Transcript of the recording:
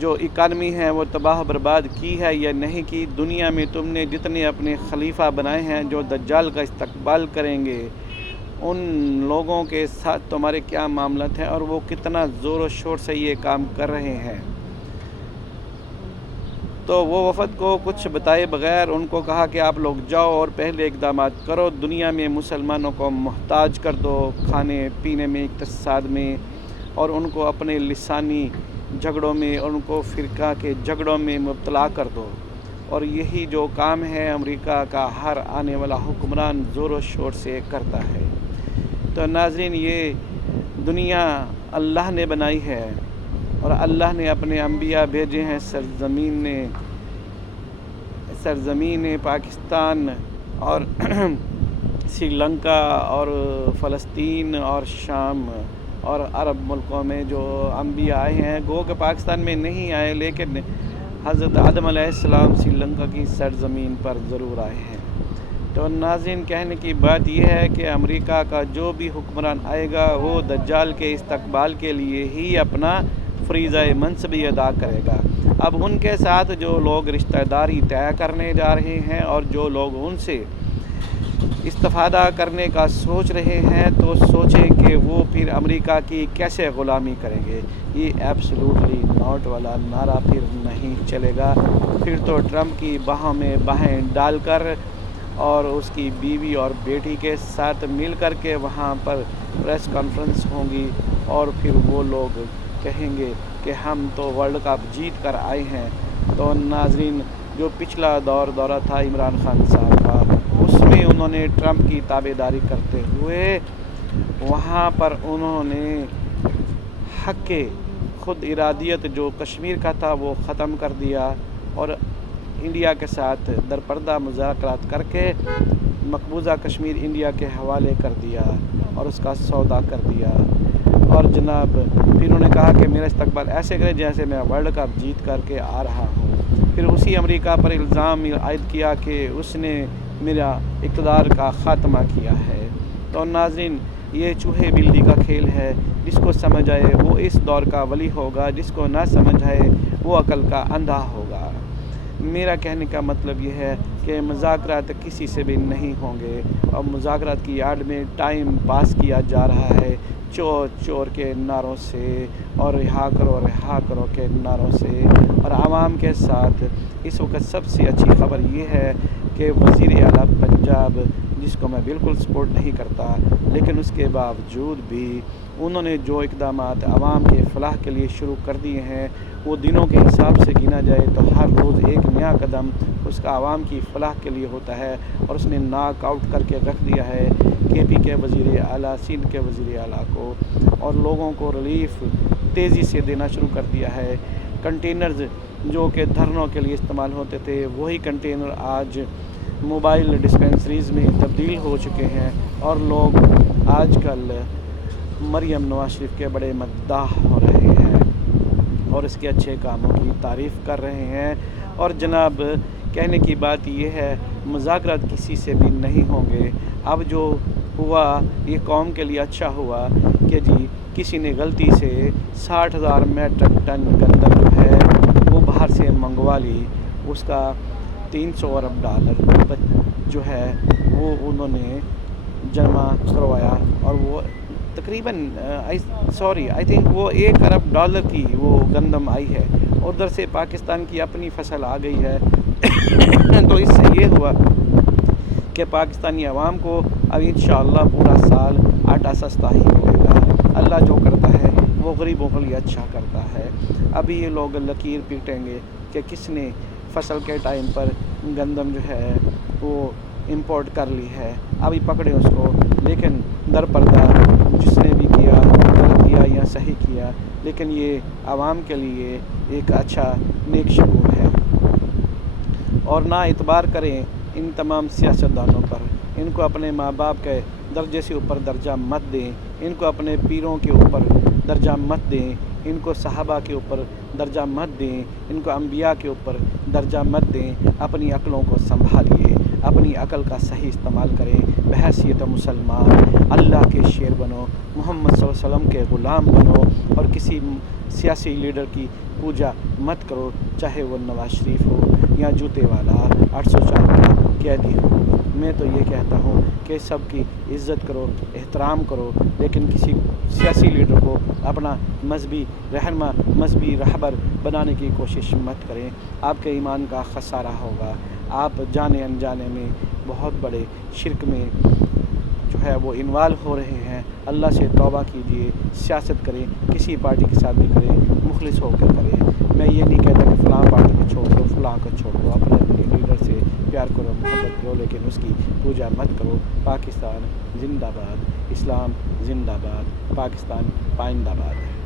جو اکانومی ہے وہ تباہ برباد کی ہے یا نہیں کی؟ دنیا میں تم نے جتنے اپنے خلیفہ بنائے ہیں جو دجال کا استقبال کریں گے، ان لوگوں کے ساتھ تمہارے کیا معاملات ہیں اور وہ کتنا زور و شور سے یہ کام کر رہے ہیں؟ تو وہ وفد کو کچھ بتائے بغیر ان کو کہا کہ آپ لوگ جاؤ اور پہلے اقدامات کرو، دنیا میں مسلمانوں کو محتاج کر دو، کھانے پینے میں، اقتصاد میں، اور ان کو اپنے لسانی جھگڑوں میں اور ان کو فرقہ کے جھگڑوں میں مبتلا کر دو۔ اور یہی جو کام ہے امریکہ کا ہر آنے والا حکمران زور و شور سے کرتا ہے۔ تو ناظرین، یہ دنیا اللہ نے بنائی ہے اور اللہ نے اپنے انبیاء بھیجے ہیں سرزمین پاکستان اور سری لنکا اور فلسطین اور شام اور عرب ملکوں میں جو انبیاء آئے ہیں، گو کہ پاکستان میں نہیں آئے لیکن حضرت آدم علیہ السلام سری لنکا کی سرزمین پر ضرور آئے ہیں۔ تو ناظرین، کہنے کی بات یہ ہے کہ امریکہ کا جو بھی حکمران آئے گا وہ دجال کے استقبال کے لیے ہی اپنا فریضہ منصبی ادا کرے گا۔ اب ان کے ساتھ جو لوگ رشتہ داری طے کرنے جا رہے ہیں اور جو لوگ ان سے استفادہ کرنے کا سوچ رہے ہیں، تو سوچیں کہ وہ پھر امریکہ کی کیسے غلامی کریں گے۔ یہ ایبسلوٹلی ناٹ والا نعرہ پھر نہیں چلے گا۔ پھر تو ٹرمپ کی باہوں میں باہیں ڈال کر اور اس کی بیوی اور بیٹی کے ساتھ مل کر کے وہاں پر پریس کانفرنس ہوں گی اور پھر وہ لوگ کہیں گے کہ ہم تو ورلڈ کپ جیت کر آئے ہیں۔ تو ناظرین، جو پچھلا دورہ تھا عمران خان صاحب کا، اس میں انہوں نے ٹرمپ کی تابعداری کرتے ہوئے وہاں پر انہوں نے حق خود ارادیت جو کشمیر کا تھا وہ ختم کر دیا اور انڈیا کے ساتھ درپردہ مذاکرات کر کے مقبوضہ کشمیر انڈیا کے حوالے کر دیا اور اس کا سودا کر دیا۔ اور جناب پھر انہوں نے کہا کہ میرا استقبال ایسے کرے جیسے میں ورلڈ کپ جیت کر کے آ رہا ہوں۔ پھر اسی امریکہ پر الزام عائد کیا کہ اس نے میرا اقتدار کا خاتمہ کیا ہے۔ تو ناظرین، یہ چوہے بلی کا کھیل ہے، جس کو سمجھ آئے وہ اس دور کا ولی ہوگا، جس کو نہ سمجھ آئے وہ عقل کا اندھا ہوگا۔ میرا کہنے کا مطلب یہ ہے کہ مذاکرات کسی سے بھی نہیں ہوں گے اور مذاکرات کی آڑ میں ٹائم پاس کیا جا رہا ہے چور چور کے نعروں سے اور رہا کرو کے نعروں سے۔ اور عوام کے ساتھ اس وقت سب سے اچھی خبر یہ ہے کہ وزیر اعلیٰ پنجاب، جس کو میں بالکل سپورٹ نہیں کرتا لیکن اس کے باوجود بھی انہوں نے جو اقدامات عوام کے فلاح کے لیے شروع کر دیے ہیں، وہ دنوں کے حساب سے گنا جائے تو ہر روز ایک نیا قدم اس کا عوام کی فلاح کے لیے ہوتا ہے۔ اور اس نے ناک آؤٹ کر کے رکھ دیا ہے کے پی کے وزیر اعلیٰ، سندھ کے وزیر اعلیٰ کو، اور لوگوں کو ریلیف تیزی سے دینا شروع کر دیا ہے۔ کنٹینرز جو کہ دھرنوں کے لیے استعمال ہوتے تھے، وہی کنٹینر آج موبائل ڈسپینسریز میں تبدیل ہو چکے ہیں اور لوگ آج کل مریم نواز شریف کے بڑے مداح ہو رہے ہیں اور اس کے اچھے کاموں کی تعریف کر رہے ہیں۔ اور جناب کہنے کی بات یہ ہے، مذاکرات کسی سے بھی نہیں ہوں گے۔ اب جو ہوا یہ قوم کے لیے اچھا ہوا کہ جی کسی نے غلطی سے 60,000 میٹرک ٹن گندم جو ہے وہ باہر سے منگوا لی، اس کا $300 ارب جو ہے وہ انہوں نے جمع کروایا اور وہ تقریباً آئی تھنک وہ $1 ارب کی وہ گندم آئی ہے اور ادھر سے پاکستان کی اپنی فصل آ گئی ہے۔ تو اس سے یہ ہوا کہ پاکستانی عوام کو اب انشاءاللہ پورا سال آٹا سستا ہی ملے گا۔ اللہ جو کرتا ہے وہ غریبوں کے لیے اچھا کرتا ہے۔ ابھی یہ لوگ لکیر پیٹیں گے کہ کس نے فصل کے ٹائم پر گندم جو ہے وہ امپورٹ کر لی ہے، ابھی پکڑے اس کو، لیکن در پردہ جس نے بھی کیا غلط کیا یا صحیح کیا، لیکن یہ عوام کے لیے ایک اچھا نیک شگون ہے۔ اور نہ اعتبار کریں ان تمام سیاستدانوں پر، ان کو اپنے ماں باپ کے درجے سے اوپر درجہ مت دیں، ان کو اپنے پیروں کے اوپر درجہ مت دیں، ان کو صحابہ کے اوپر درجہ مت دیں، ان کو انبیاء کے اوپر درجہ مت دیں۔ اپنی عقلوں کو سنبھالیے، اپنی عقل کا صحیح استعمال کریں، بحیثیت مسلمان اللہ کے شیر بنو، محمد صلی اللہ علیہ وسلم کے غلام بنو، اور کسی سیاسی لیڈر کی پوجا مت کرو، چاہے وہ نواز شریف ہو یا جوتے والا 804 کا قیدی ہو۔ میں تو یہ کہتا ہوں کہ سب کی عزت کرو، احترام کرو، لیکن کسی سیاسی لیڈر کو اپنا مذہبی رہنما، مذہبی رہبر بنانے کی کوشش مت کریں، آپ کے ایمان کا خسارہ ہوگا، آپ جانے انجانے میں بہت بڑے شرک میں جو ہے وہ انوالو ہو رہے ہیں۔ اللہ سے توبہ کیجیے، سیاست کریں، کسی پارٹی کے ساتھ بھی کریں، مخلص ہو کر کریں۔ میں یہ نہیں کہتا کہ فلاں پارٹی کو چھوڑ دو، فلاں کو چھوڑ دو، اپنے لیڈر سے پیار کرو، محبت کرو، لیکن اس کی پوجا مت کرو۔ پاکستان زندہ باد، اسلام زندہ باد، پاکستان پائندہ باد۔